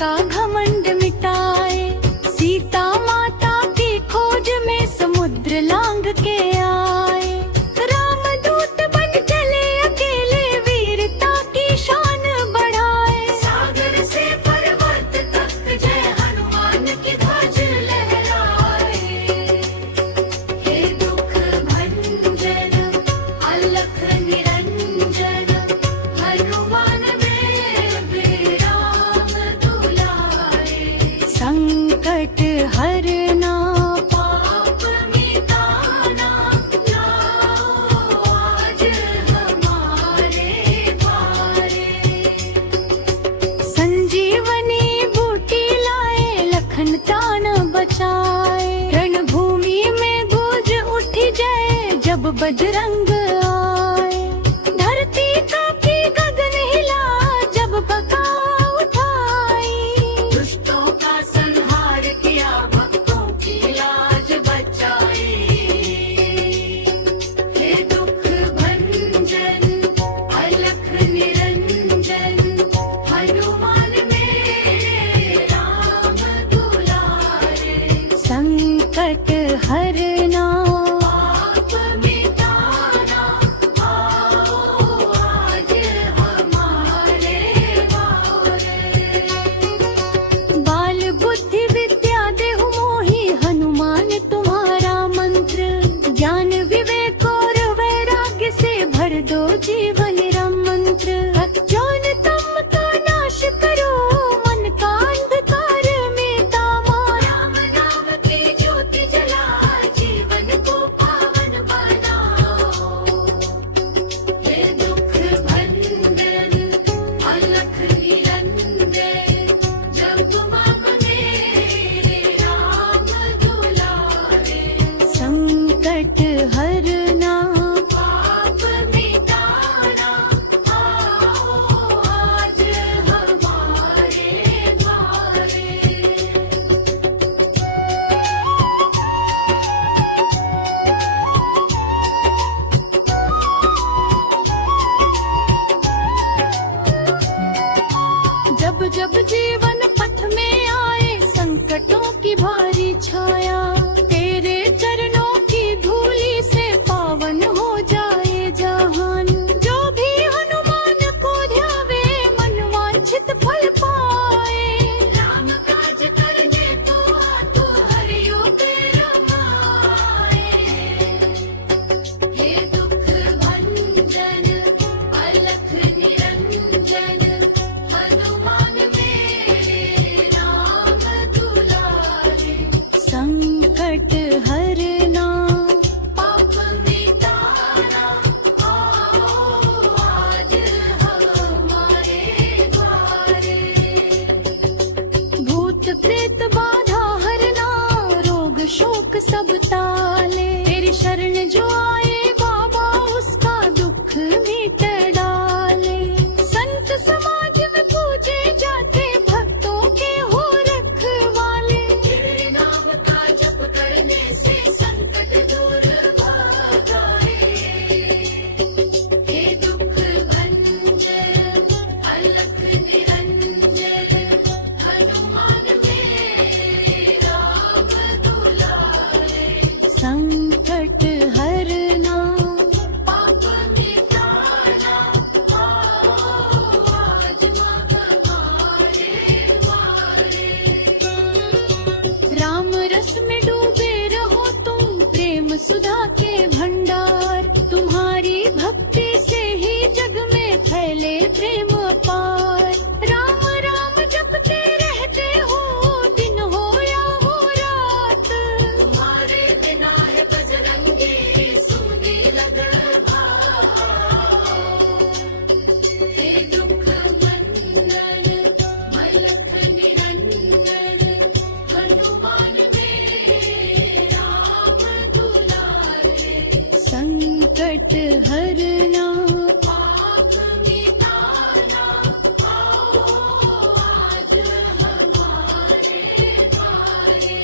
का घमंड मिटाए। सीता माता की खोज में समुद्र लांग के आए। रामदूत बन चले अकेले, वीरता की शान बढ़ाए। सागर से पर्वत तक जय हनुमान की ध्वज लहराए। हे दुख भंजन अलख निरंजन, हनुमान में राम दुलारे। संकट हरना पाप मिटाना, लाओ आज हमारे द्वारे। संजीवनी बूटी लाए, लखन प्राण बचाए। रणभूमि में गूंज उठी जय, जब बजरंग आए। धरती कांपी गगन हिला, जब बका उठाई। दुष्टों का संहार किया, भक्तों की लाज बचाई। हे दुख भंजन अलख निरंजन, हनुमान मेरे राम दुलारे। संकट हरना पाप मिटाना, आओ आज हमारे द्वारे। बाल बुद्धि विद्या देहु मोहि, हनुमान तुम्हारा मंत्र। ज्ञान विवेक और वैराग्य से भर दो जीवन राम मंत्र। अज्ञान तम का नाश करो, मन का अंधकार मिटाओ। राम नाम की ज्योति जला, जीवन को पावन बनाओ। हे दुख भंजन अलख निरंजन, जगदम्ब मेरे राम दुलारे। संकट हरना पाप मिटाना, आओ आज हमारे द्वारे। जब जब जीवन पथ में आए, संकटों की भारी छाया। तेरे चरणों की धूली से पावन हो जाए जहान। जो भी हनुमान को ध्यावे, मन वांछित फल पाए। राम काज करने को आतु, हरियो पे रमाए। हे दुख भंजन अलख निरंजन, हनुमान मेरे राम दुलारे। संकट हरना पाप मिटाना, आओ आज हमारे द्वारे। भूत प्रेत बाधा हरना, रोग शोक सब टाले। तेरी शरण जो आए बाबा, उसका दुख मिट डाले। संत समाज में पूजे जाते, भक्तों के हो रखवाले। तेरे नाम का जप करने से संकट दूर भागाए। हे दुख भंजन अलख निरंजन, हनुमान मेरे राम दुलारे। संकट हरना पाप मिटाना, आओ आज हमारे द्वारे। राम रस में डूबे रहो तुम, प्रेम सुधा के भंडार। तुम्हारी भक्ति से ही जग में फैले प्रेम अपार। राम राम जपते रहते हो, दिन हो या हो रात। तुम्हारे बिना है बजरंगी, सूदी लगन भाव। हे दुख भंजन अलख निरंजन, हनुमान मेरे राम दुलारे। संकट हरना पाप मिटाना, आओ आज हमारे द्वारे।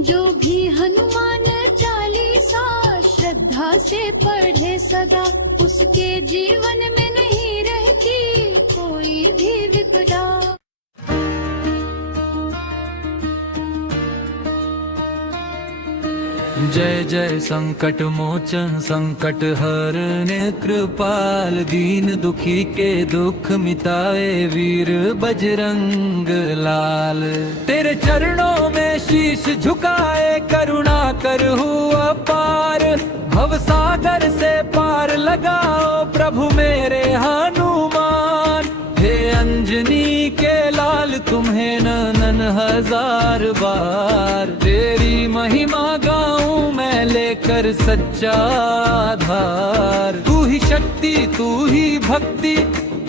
जो भी हनुमान चालीसा श्रद्धा से पढ़े सदा, उसके जीवन में नहीं रहती कोई भी विपदा। जय जय संकट मोचन संकट हरने कृपाल, दीन दुखी के दुख मिटाए वीर बजरंग लाल। तेरे चरणों में शीश झुकाए करुणा कर हुआ पार, भव सागर से पार लगाओ प्रभु मेरे हनुमान। हे अंजनी के लाल तुम्हें नमन हजार बार, तेरी महिमा गाऊं मैं लेकर सच्चा आधार। तू ही शक्ति तू ही भक्ति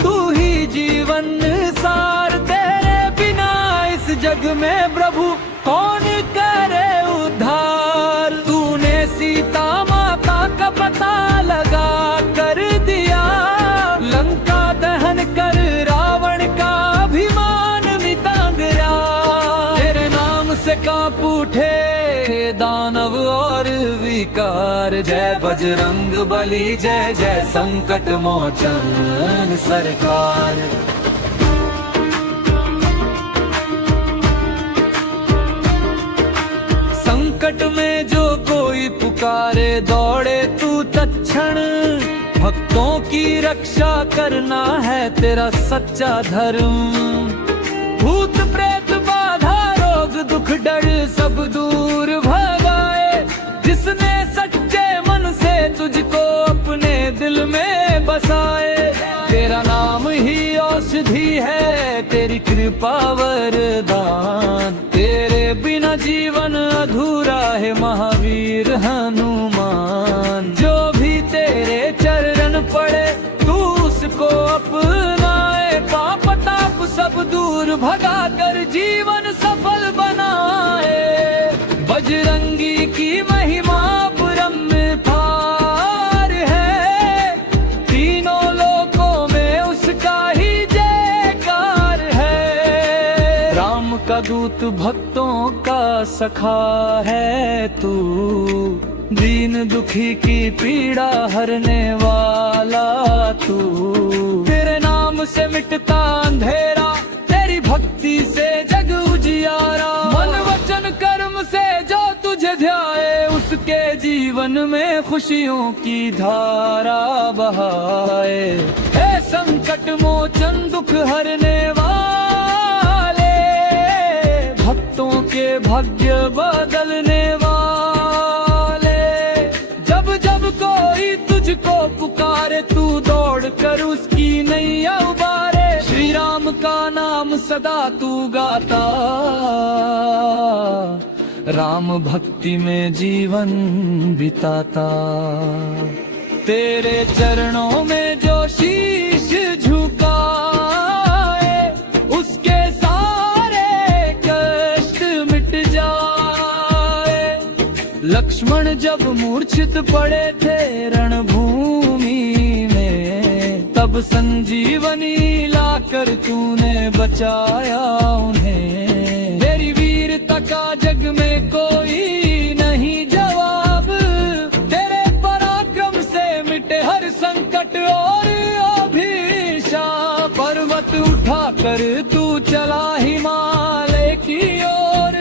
तू ही जीवन सार, तेरे बिना इस जग में प्रभु कौन करे उद्धार। तूने सीता माता का पता लगा कर दिया, लंका दहन कर रावण का अभिमान मिटा गया। तेरे नाम से कांप उठे दानव और विकार, जय बजरंग बली जय जय संकट मोचन सरकार। संकट में जो कोई पुकारे दौड़े तू तत्क्षण, भक्तों की रक्षा करना है तेरा सच्चा धर्म। भूत प्रेत बाधा रोग दुख डर सब दूर भगाए, जिसने सच्चे मन से तुझको अपने दिल में बसाए। तेरा नाम ही औषधि है तेरी कृपा वरदान, तेरे बिना जीवन अधूरा है महावीर हनुमान। जो भी तेरे चरण पड़े तू उसको अपनाए, पाप ताप सब दूर भगा कर जीवन सफल बनाए। बजरंगी की महिमा परम्पार है, तीनों लोकों में उसका ही जयकार है। राम का दूत भक्तों का सखा है तू, दीन दुखी की पीड़ा हरने वाला तू। तेरे नाम से मिटता अंधेरा, तेरी भक्ति से जग उजियारा। मन वचन कर्म से जो तुझे ध्याए, उसके जीवन में खुशियों की धारा बहाए। हे संकट मोचन दुख हरने वाले, भक्तों के भाग्य बदलने वाले। जब जब कोई तुझको पुकारे तू दौड़ कर उसकी नैया उबारे। श्री राम का नाम सदा तू गाता, राम भक्ति में जीवन बिताता। तेरे चरणों में जो शीश झुकाए, उसके सारे कष्ट मिट जाए। लक्ष्मण जब मूर्छित पड़े थे रणभूमि में, तब संजीवनी लाकर तूने बचाया उन्हें। तेरी वीरता का जग में कोई नहीं जवाब, तेरे पराक्रम से मिटे हर संकट और अभिशाप। पर्वत उठाकर तू चला हिमालय की ओर,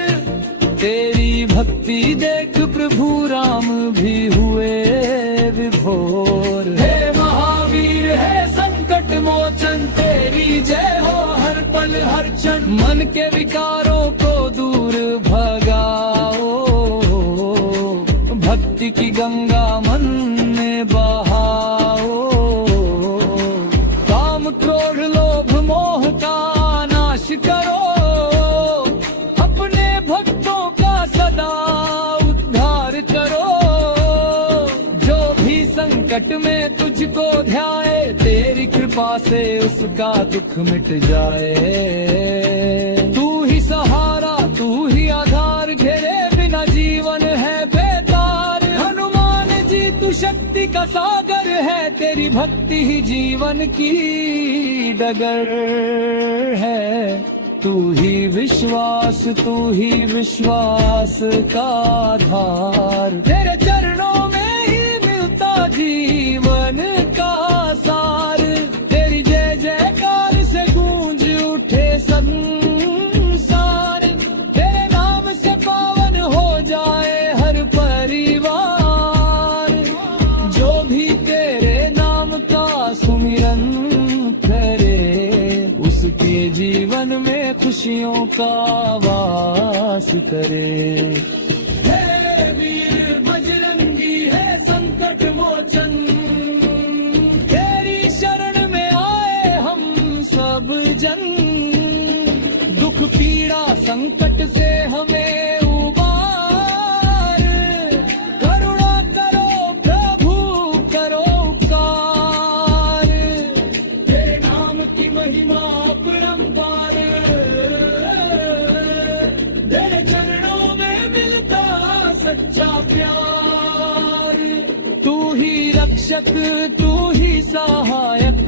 तेरी भक्ति देख प्रभु राम भी हुए विभोर। हे महावीर है संकट मोचन, तेरी जय हो हर पल हर क्षण। मन के विकारों को दूर भगाओ, भक्ति की गंगा मन में बहाओ। काम क्रोध लोभ मोह का नाश करो, अपने भक्तों का सदा उद्धार करो। जो भी संकट में तुझको ध्याए, तेरी कृपा से उसका दुख मिट जाए। तू ही सहारा तू ही आधार, घेरे बिना जीवन है बेकार। हनुमान जी तू शक्ति का सागर है, तेरी भक्ति ही जीवन की डगर है। तू ही विश्वास का आधार, तेरे चरणों में ही मिलता जीवन का सार। तेरी जय जयकार से गूंज उठे संसार, तेरे नाम से पावन हो जाए हर परी मन में खुशियों का वास करे। हे वीर बजरंगी है संकट मोचन, तेरी शरण में आए हम सब जन। दुख पीड़ा संकट से हमें उबार, करुणा करो प्रभु करो उपकार। तेरे नाम की महिमा अपरंपार, तेरे चरणों में मिलता सच्चा प्यार। तू ही रक्षक तू ही सहायक,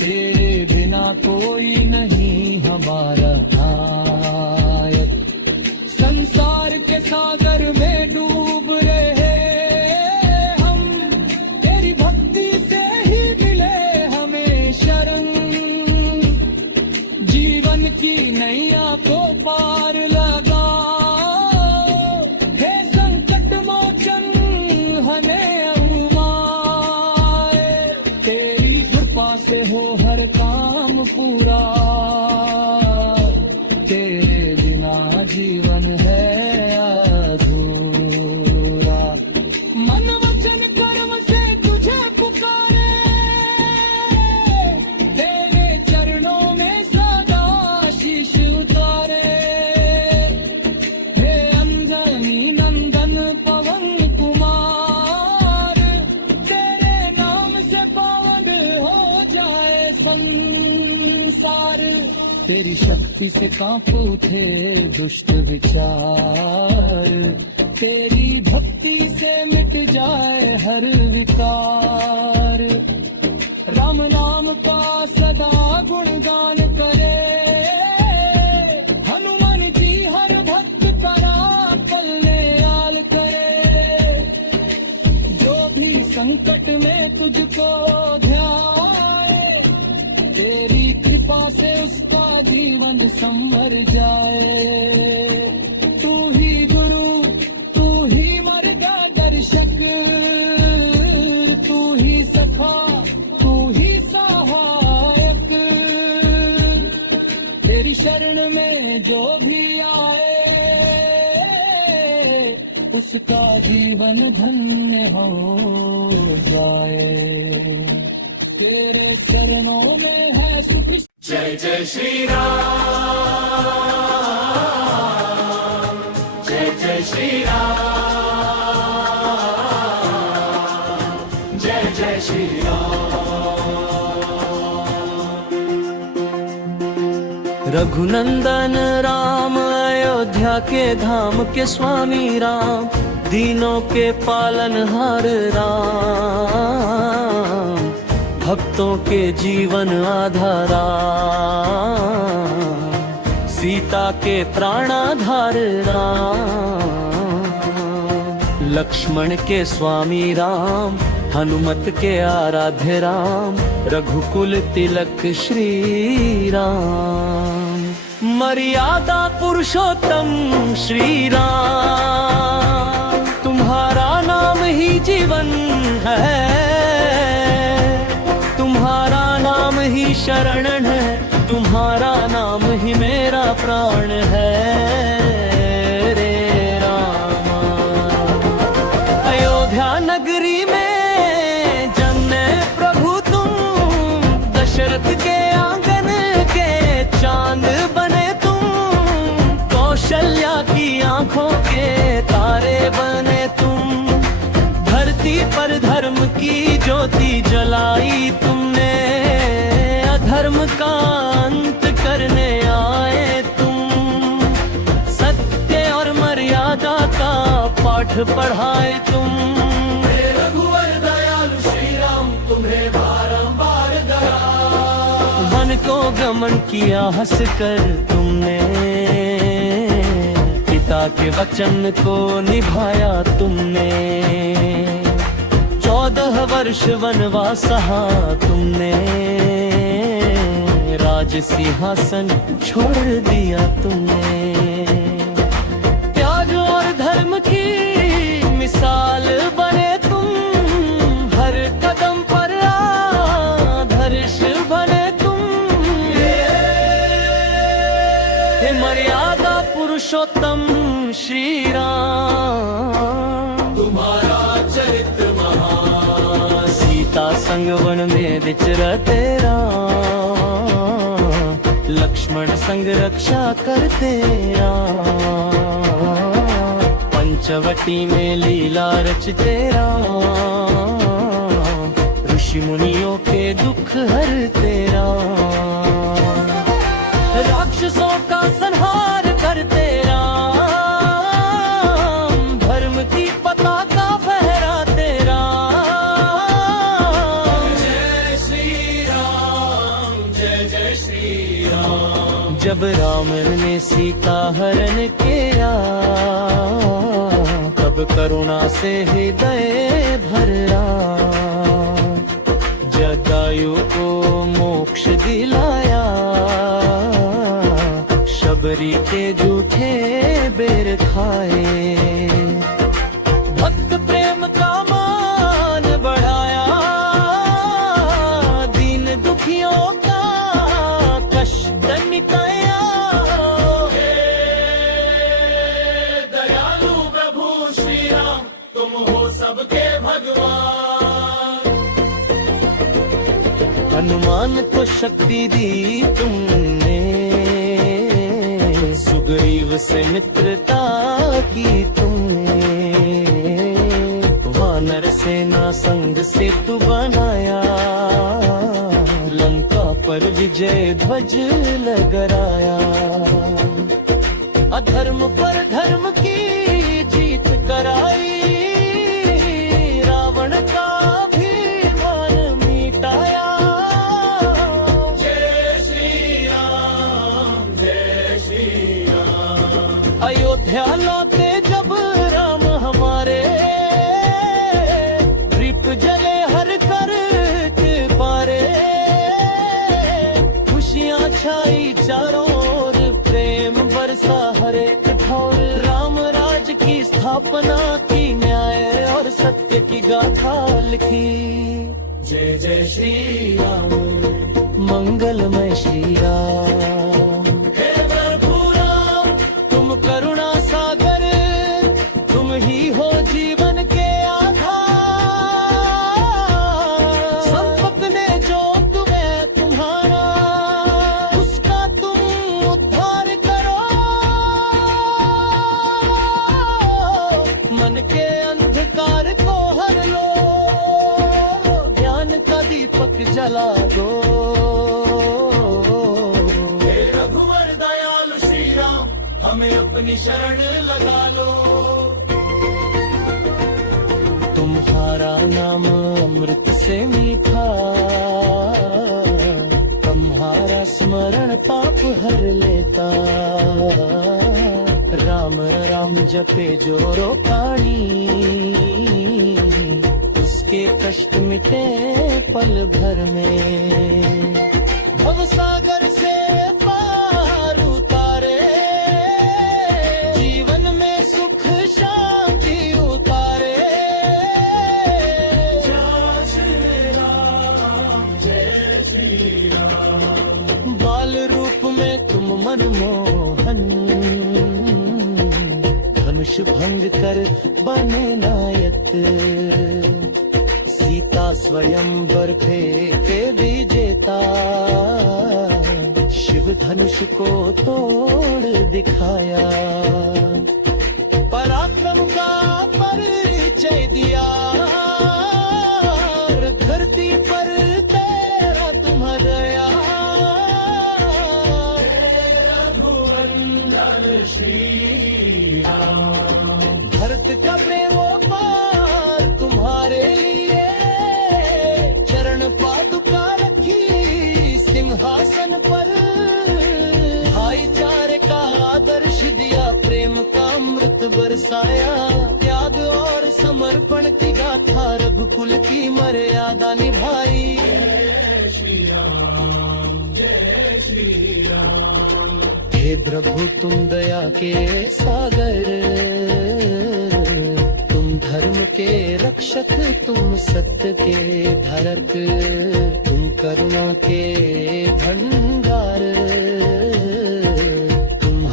तेरे बिना कोई नहीं हमारा नायक। संसार के सागर में डूब रहे हम, तेरी भक्ति से ही मिले हमें शरण। जीवन की नैया को पार लगा, हे संकट मोचन हमें उमाए। तेरी कृपा से हो हर काम पूरा, तेरे बिना जीवन है अधूरा। मन वचन कर्म से तुझे पुकारे, तेरे चरणों में सदा शीश उतारे। हे अंजनी नंदन पवन कुमार, तेरे नाम से पावन हो जाए संसार। तेरी शक्ति से कांप उठे दुष्ट विचार, तेरी भक्ति से मिट जाए हर विकार। राम नाम का सदा गुणगान करे, हनुमान जी हर भक्त करा कल्याण करे। जो भी संकट में तुझको ध्याए, तेरी कृपा से उसका जीवन संवर जाए। तू ही गुरु तू ही मार्गदर्शक, तू ही सखा तू ही सहायक। तेरी शरण में जो भी आए, उसका जीवन धन्य हो जाए। तेरे चरणों में है सुख। जय जय श्री राम, जय जय श्री राम, जय जय श्री राम। रघुनंदन राम अयोध्या के धाम के स्वामी राम, दीनों के पालनहार राम, भक्तों के जीवन आधारा, सीता के प्राणाधार राम। लक्ष्मण के स्वामी राम, हनुमत के आराध्य राम, रघुकुल तिलक श्री राम। मर्यादा पुरुषोत्तम श्री राम, तुम्हारा नाम ही जीवन है, तुम्हारा नाम ही शरण है, तुम्हारा नाम ही मेरा प्राण है रे रामा। अयोध्या नगरी में जन्मे प्रभु तुम, दशरथ के आंगन के चांद बने तुम, कौशल्या की आंखों के तारे बने तुम। धरती पर धर्म की ज्योति जलाई तुमने, अधर्म का अंत करने आए तुम। सत्य और मर्यादा का पाठ पढ़ाए तुम। हे रघुवर दयालु श्री राम, तुम्हें बारंबार दया। वन को गमन किया हंस कर तुमने, पिता के वचन को निभाया तुमने। 14 वर्ष वनवास सहा तुमने, राज सिंहासन छोड़ दिया तुमने। त्याग और धर्म की मिसाल बने तुम, हर कदम पर आदर्श बने तुम। हे हे मर्यादा पुरुषोत्तम श्री राम, तुम्हारा चरित्र महान, सीता संग वन में विचरते राम, लक्ष्मण संग रक्षा करते राम, पंचवटी में लीला रचते राम, ऋषि मुनियों के दुख हरते राम, राक्षसों का संहार करते राम, धर्म की पताका फहराते राम। जय श्री राम, जय जय श्री राम। जब रावण ने सीता हरण किया, तब करुणा से हृदय भरा, जटायु को मोक्ष दिलाया, शबरी के जूठे बेर खाए, भक्त प्रेम का मान बढ़ाया, दीन दुखियों का कष्ट मिटाया। दयालु प्रभु श्री राम, तुम हो सबके भगवान। हनुमान को शक्ति दी तुमने, सुग्रीव से मित्रता की तुमने, वानर सेना संग सेतु बनाया, लंका पर विजय ध्वज लहराया, अधर्म पर धर्म की जीत कराई, रावण का अभिमान मिटाया। जय श्री राम, जय श्री राम। अयोध्या लौटे जब राम हमारे, दीप जले हर कर के पारे, खुशियाँ छाई चारों ओर, प्रेम बरसा हर एक ठौर, राम राज की स्थापना की, न्याय और सत्य की गाथा लिखी। जय जय श्री राम, मंगलमय श्री राम। हे प्रभु राम, तुम करुणा सागर, तुम ही हो जीवन के आधार, संपत ने जो तुम्हें तुम्हारा, उसका तुम उद्धार करो, मन के अंधकार को हर लो, ज्ञान का दीपक जला दो। हे रघुवर दयालु श्री राम, हमें अपनी शरण लगा लो। तुम्हारा नाम अमृत से मीठा, तुम्हारा स्मरण पाप हर लेता, राम राम जपे जो रोकाणी, उसके कष्ट मिटे पल भर में, भव सागर से पार उतारे, जीवन में सुख शांति उतारे। जय श्री राम, जय श्री राम। बाल रूप में तुम मनमोहन, धनुष भंग कर बने नायक, सीता स्वयं वर फेंके विजेता, शिव धनुष को तोड़ दिखाया, पराक्रम का परिचय दिया, धरती पर तेरा तुम दया, रघुवंदन श्री राम। भरत का प्रेमोपार तुम्हारे लिए, चरण पादुका रखी सिंहासन पर, भाईचारे का आदर्श दिया, प्रेम का अमृत बरसाया, त्याग और समर्पण की गाथा, रघुकुल की मर्यादा निभाई। जय श्री राम, जय श्री राम। हे प्रभु तुम दया के सागर, तुम धर्म के रक्षक, तुम सत्य के धारक, तुम करुणा के भंडार, तुम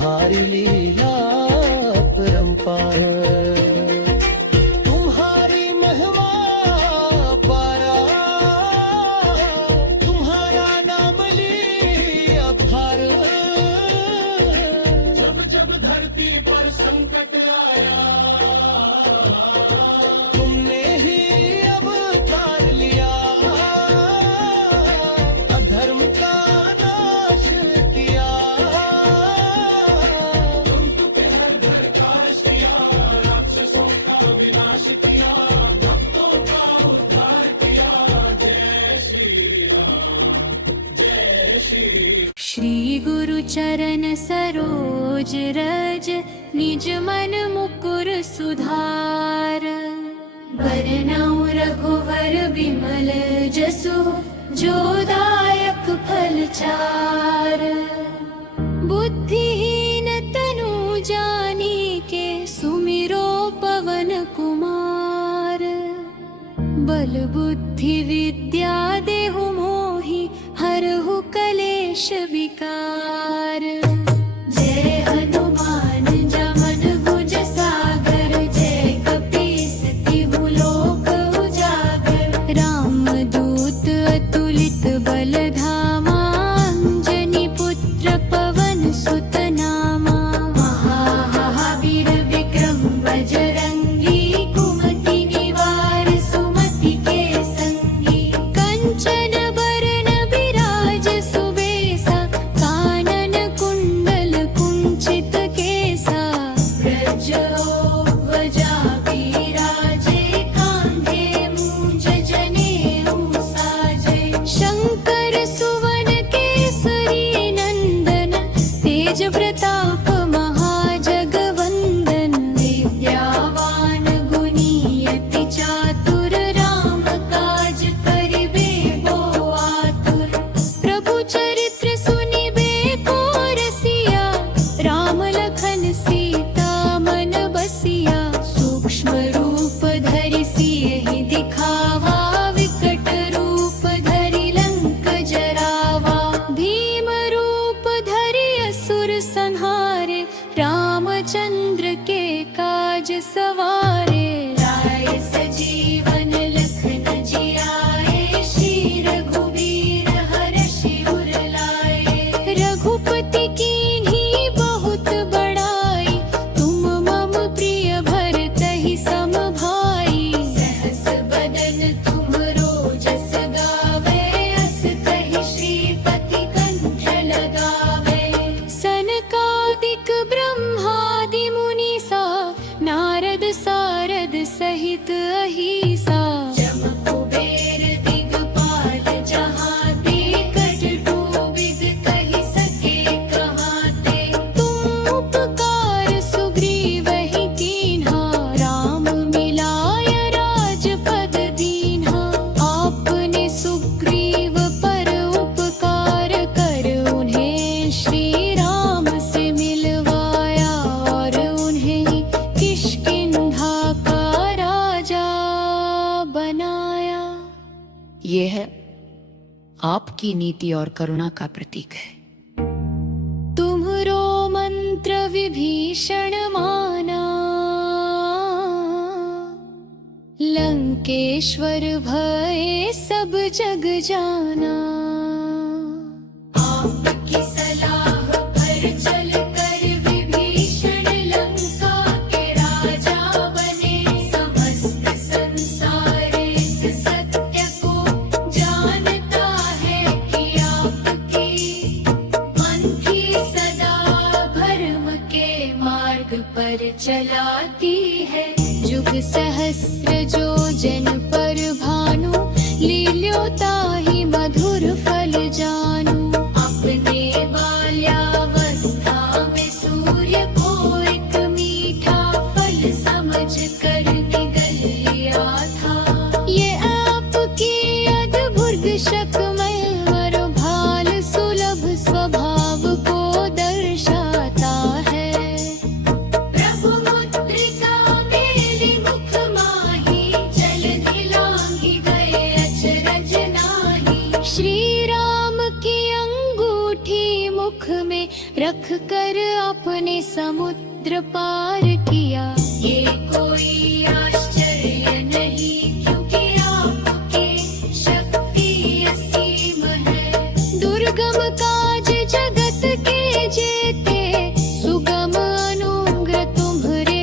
संकट आया, तुमने ही अवतार लिया, अधर्म का नाश किया। तुम पे हर प्रकाश किया, राक्षसों का विनाश किया, भक्तों का उद्धार किया। जय श्री राम, जय श्री। श्री गुरु चरण सरोज रज, निज मन मुकुर सुधार। बरनउँ रघुवर बिमल जसु, जो दायक फल चार। बुद्धिहीन तनु जानिके, सुमिरो पवन कुमार। बल बुद्धि विद्या देहु मोहि, हरहु कलेश विकार। जय हनुमान ज्ञान गुज सागर, जय कपीस तिहु लोक उजागर। राम दूत अतुलित बल धामा, अंजनी पुत्र पवन सुत नामा। महावीर विक्रम बजरंगी, कुमति निवार सुमति के संगी। कंचन बरन विराज सुबेसा, कानन कुंडल कुंचित केसा। व्रजध्वजा बिराजे, कांधे मूंज जनेऊ साजे। शंकर सुवन केसरी नंदन, तेज प्रताप महाजगवंदन। विद्यावान गुणी अति चातुर, राम काज करिबे को आतुर। प्रभु चरित्र सुनिबे को रसिया, राम लखन सीता मन बसिया। सूक्ष्म रूप धरि सियहि दिखावा, विकट रूप धरि लंक जरावा। भीम रूप धरि असुर संहारे, रामचंद्र के काज सवारे। राय सजीवन लखन जियाए, श्री रघुवीर हर्षि उर लाए। रघुपति कीन्ही बहुत बड़ाई, तुम मम प्रिय भरतहि सम भाई। सहस बदन तुम्हरो जस गावे, अस कहि श्रीपति कंठ लगावे। सनकादिक ब्रह्मादि मुनीसा, नारद सारद सहित अहिसा। जम कुबेर दिगपाल जहाते, कट विद कहि सके कहाते। तुम उपकार सुग्रीवहि कीन्हा, राम मिलाय राजपद दीन्हा। आपने सुग्रीव पर उपकार कर, उन्हें श्री राम से मिलवाया। और उन्हें किष्किंधा का राजा बनाया। ये है आपकी नीति और करुणा का प्रतीक है। तुम्हरो मंत्र विभीषण माना, लंकेश्वर भय सब जग जाना। आपकी सलाह पर चल कर, विभीषण लंका के राजा बने। समस्त संसार इस सत्य को जानता है, कि आपकी मंथी सदा भरम के मार्ग पर चलाती है। जुग सहस्र जो जन पर भानु, लील्योता ही मधुर फल जानू। अपने बाल्यावस्था में सूर्य को एक मीठा फल समझ कर निगल लिया था। ये आपकी अद्भुत शक्मय वर भाल, सुलभ स्वभाव को दर्शाता है। प्रभु मुद्रिका मेली मुख माही, जलधि लांघि गए अचरज नाही। श्री राम की अंगूठी मुख में रख कर, अपने समुद्र पार किया। ये कोई आश्चर्य नहीं, क्योंकि आपकी शक्ति असीम है। दुर्गम काज जगत के जेते, सुगम अनुग्रह तुम्हरे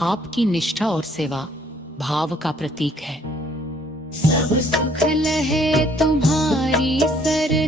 आपकी निष्ठा और सेवा भाव का प्रतीक है। सब सुख लहे तुम्हारी सरन